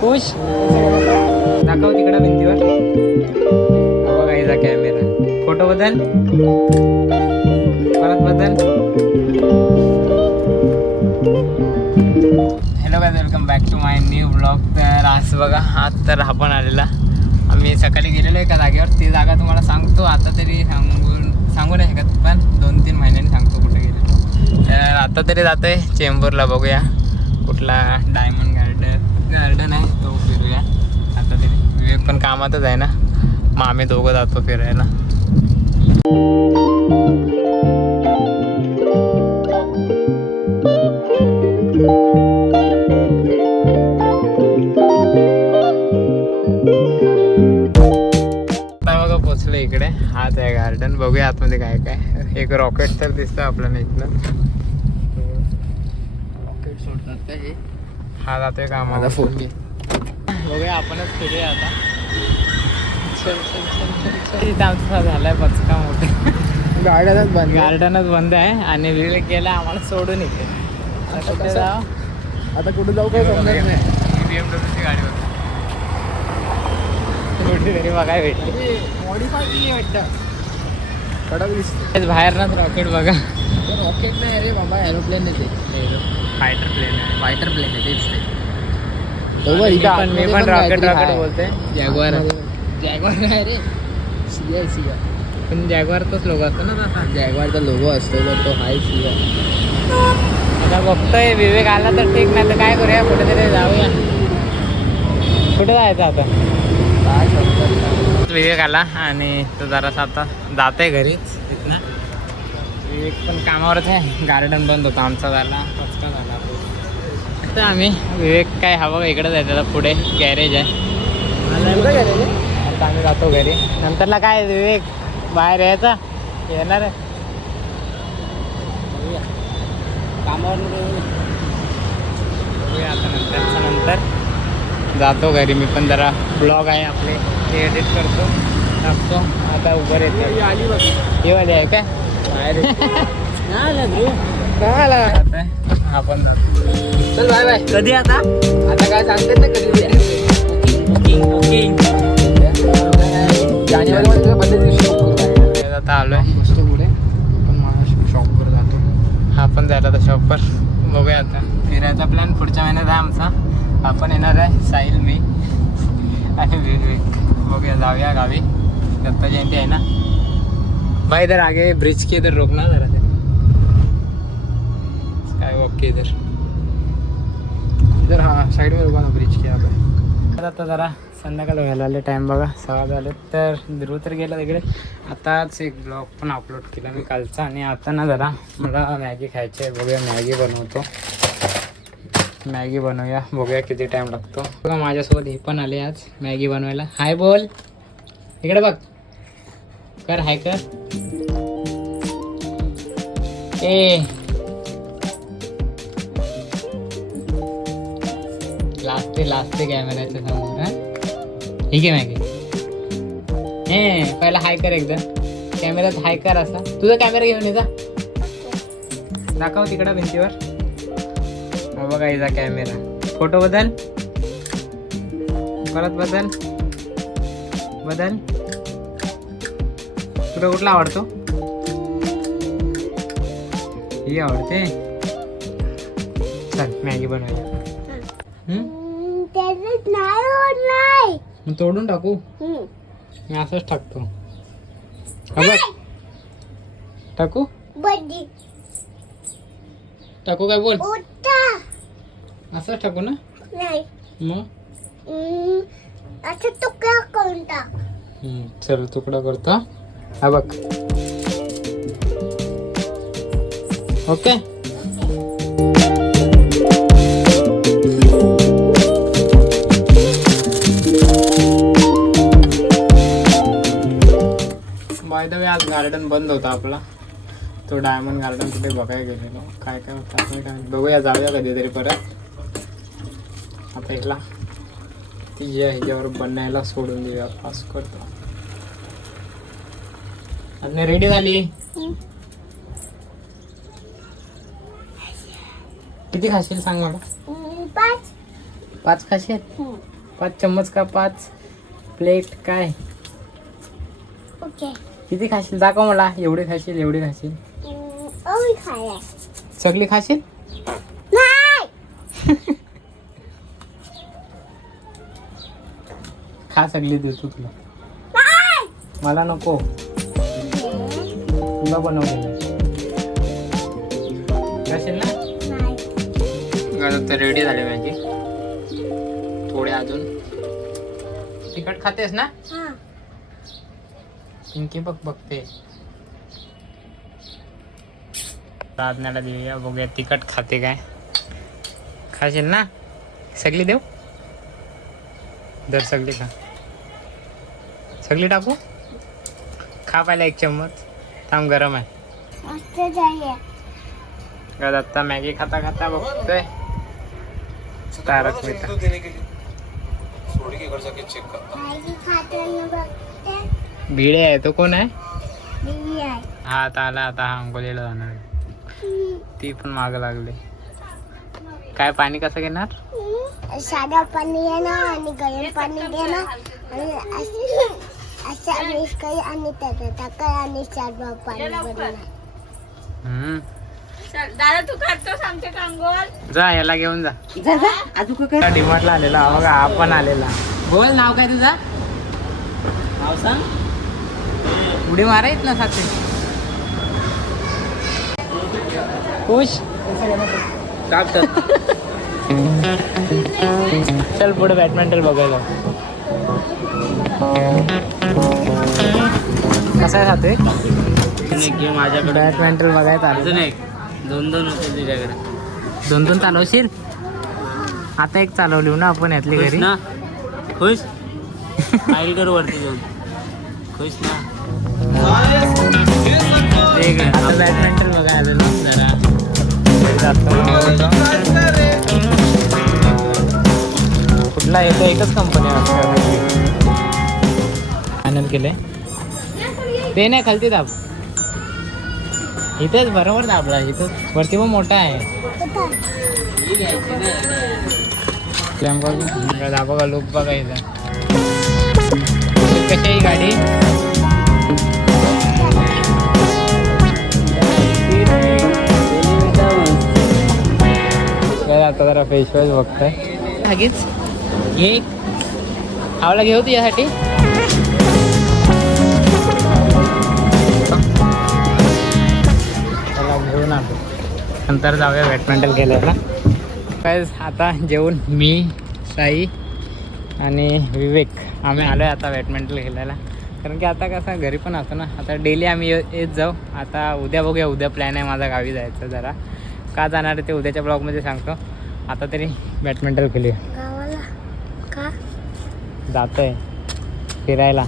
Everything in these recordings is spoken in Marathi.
खुश दाखव तिकडं भिंतीवर. बघा याचा कॅमेरा. फोटो बदल, परत बदल. Hello guys, welcome back to my new blog. तर आज बघा, आज तर आपण आलेला, आम्ही सकाळी गेलेलो एका जागेवर. ती जागा तुम्हाला सांगतो आता तरी, सांगू नाही शकत, पण 2-3 महिन्यांनी सांगतो कुठे गेलेलो. तर आता तरी जातो आहे चेंबूरला. बघूया कुठला डायमंड गार्डन आहे तो फिरूया आता तरी. विवेक पण कामातच आहे ना, मग आम्ही दोघं जातो फिरायला. आता बघा पोचलो इकडे. हाच आहे गार्डन. बघूया आतमध्ये काय काय. एक रॉकेट तर दिसतं आपल्याला इथलं. रॉकेट सोडतात का हे? हा जातोय का आम्हाला फोन घे. बघूया आपणच फिरूया आता. इथं आमचा झालाय पचका मोठे. गार्डनच बंद आहे आणि विवेक गेला आम्हाला सोडून इथे. आता कुठे जाऊ काय समजत नाही. BMW ची गाडी होती, कुठेतरी बघायला भेटली. मॉडीफाय केली वाटतं. कडक दिसते. बाहेरनच रॉकेट बघा. रॉकेट नाही रे बाबा, एरोप्लेन आहे ते. फायटर प्लेन आहे. फायटर प्लेन आहे तेच ते. मी पण रॉकेट बोलते. जॅगवार आहे रे. सिया पण जॅगवारचाच लोगो असतो ना तसा. जॅगवारचा लोगो असतो तर तो हाय सिया. आता बघतोय विवेक आला तर ठीक, नाही तर काय करूया, कुठेतरी जाऊया. कुठे जायचं आता? काय शकतात. विवेक आला आणि तो जरासा आता जात आहे घरीच तिथनं. विवेक पण कामावरच आहे. गार्डन बंद होता आमचा, झाला पचका झाला. तर आम्ही विवेक काय हवं इकडे जायचं, पुढे गॅरेज आहे. आता आम्ही जातो घरी. नंतरला काय विवेक बाहेर यायचा, येणार आहे कामावर बघूया आता. नंतर जातो घरी. मी पण जरा ब्लॉग आहे आपले ते एडिट करतो, टाकतो. आता उबर येते. आली बघ. ही वाली आहे काय? बाहेर आपण चल बाय बाय. कधी आता काय सांगतात ना कधी बुकिंग जानेवारी मध्ये बंद दिवशी शॉप आता आलोय मस्त पुढे. पण मला शॉपवर जातो. हा पण जायला तर शॉपवर. बघूया आता. फिरायचा प्लॅन पुढच्या महिन्यात आहे आमचा. आपण येणार आहे, साहिल, मी आणि विवेक. बघूया जाऊया गावी. दत्ता जयंती आहे ना भाई. इधर आगे ब्रिज के इधर रोकना जरा से. स्काई वॉक के इधर. इधर हाँ साइड में रुका ना ब्रिज के यहाँ पे. आता जरा संध्याकाळ व्हायला आले. टाईम बघा 6 झाले. तर ध्रुव तर गेला तिकडे. आताच एक ब्लॉग पण अपलोड केला मी कालचा. आणि आता ना जरा मला मॅगी खायची आहे. बघूया मॅगी बनवतो. मॅगी बनवूया. बघूया किती टाईम लागतो. बघा माझ्यासोबत ही पण आली आज मॅगी बनवायला. हाय बोल इकडे बघ. कर हाय कर. ए लास्ट कॅमेऱ्याच्या समोर. हा ठीक आहे मॅगी. पहिला हाय कर एकदा. कॅमेऱ्यात हाय कर असा. तुझा कॅमेरा घेऊन ये जा. दाखव तिकडं भिंतीवर. बघा याचा कॅमेरा. फोटो बदल, परत बदल. तुला कुठला आवडतो? ही आवडते. चल मॅगी बनवूया. मग तोडून टाकू. मी असंच टाकतो. टाकू टाकू काय बोल. असंच टाकू ना. मग तुकडा करून टाक. चल तुकडा करतो. हा बघ. ओके. बाय द वे आज गार्डन बंद होता आपला. तो डायमंड गार्डन कुठे बघायला गेलेलो. काय काय होतं काय बघूया. जाऊया कधीतरी परत. आता एकला ती जे ह्याच्यावर बनायला सोडून देऊया. पास करतो. आणि रेडी झाली. किती खाशील सांग मला. 5 खाशील? 5 चम्मच का 5 प्लेट काय? ओके. किती खाशील दाखव मला. एवढी खाशील एवढी खाशील ओय खाया. सगळी खाशील? नाही. खा सगळी देतो तुला. नाही. मला नको. तुला बनवलं खाशील ना? नाही. तर रेडी झाले माझी. थोडे अजून. तिखट खातेस ना? हां. पिंकी बघते. साधण्याला देऊया बघूया तिखट खाते काय. खाशील ना? सगळी देऊ? दर सगळी खा. सगळी टाकू? खा पाहिला 1 चम्मच. थांब गरम आहे. मस्त झाली. आता मॅगी खाता खाता बघतोय तारक मेहता. मॅगी खाताना बघते. भिडे आहे तो कोण आहे? मी आहे. हा आता आला. आता हा अंगोलीला जाणार. ती पण माग लागले. काय पाणी कसं घेणार? साधं पाणी येणार आणि गरम पाणी देणार आणि असं मिक्स करी आणि त्याच्यात टाका आणि साधं पाणी बनवणार. दादा तू करतोस आमच्या कांगोल. जा याला घेऊन जा. डिमार्टला आलेला हा बघा. हा पण आलेला. बोल नाव काय तुझा? नाव सांग. उडी मारायत ना साथे. खुश चल पुढे बॅडमिंटन बघायला. कसं आहे साथे? माझ्याकडे बॅडमिंटन बघायचं आलं. अजून एक 2 होते तुझ्याकडे. 2 चालवशील? आता एक चालवली ना आपण यातली खुश घरी. ना? खुश? फाईल कर वरती जाऊन. खुश ना? आता बॅडमिंटन बघायला आलो ना जरा. कुठला येतो? एकच कंपनी आनंद केले. ते नाही खालती दाब. इथेच बरोबर दाबला. इथं वरती पण मोठा आहे. दाबा का लुक बघा इथं. कशी आहे गाडी? आता जरा फेस वॉश बघताय. हागीच घे. आवला घेऊ तुझ्यासाठी. त्याला घेऊन आलो. नंतर जाऊया बॅडमिंटन खेळायला. काय आता जेवून मी साई आणि विवेक आम्ही आलो आहे आता बॅडमिंटन खेळायला. कारण की आता कसं घरी पण असतो ना. आता डेली आम्ही येत जाऊ. आता उद्या बघूया. उद्या प्लॅन आहे माझा गावी जायचं. जरा का जाणार आहे ते उद्याच्या ब्लॉगमध्ये सांगतो. आता तरी बॅडमिंटन खेळूया. गावाला का जातोय फिरायला.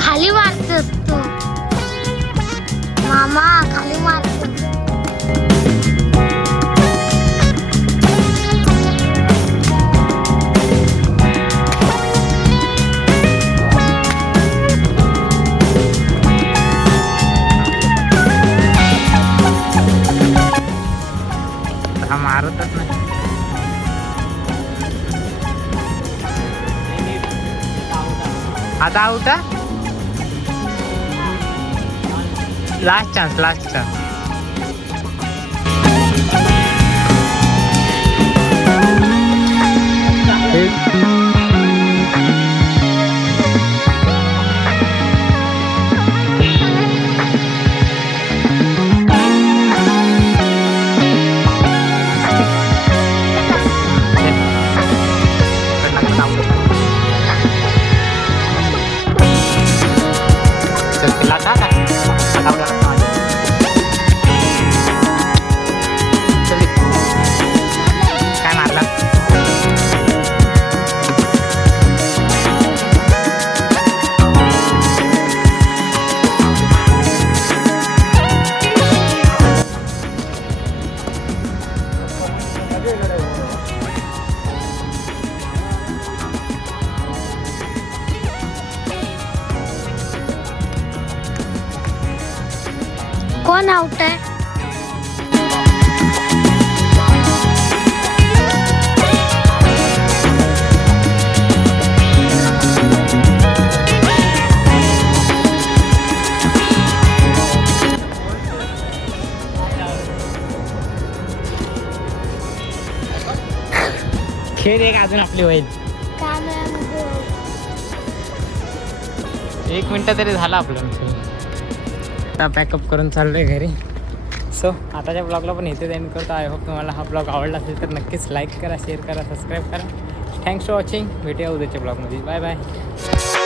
खाली मारतोस तू मामा. खाली मारतो. हा मारतच नाही. आता आउट. Last chance. कोण आउट आहे? खेळ एक अजून आपली होईल. एक मिनटं तरी झालं आपलं. आता पॅकअप करून चाललोय घरी. सो आताच्या ब्लॉगला पण इथे एंड करतो. आय होप तुम्हाला हा ब्लॉग आवडला असेल तर नक्कीच लाईक करा, शेअर करा, सबस्क्राईब करा. Thanks for watching. भेटूया उद्याच्या ब्लॉगमध्ये. Bye bye.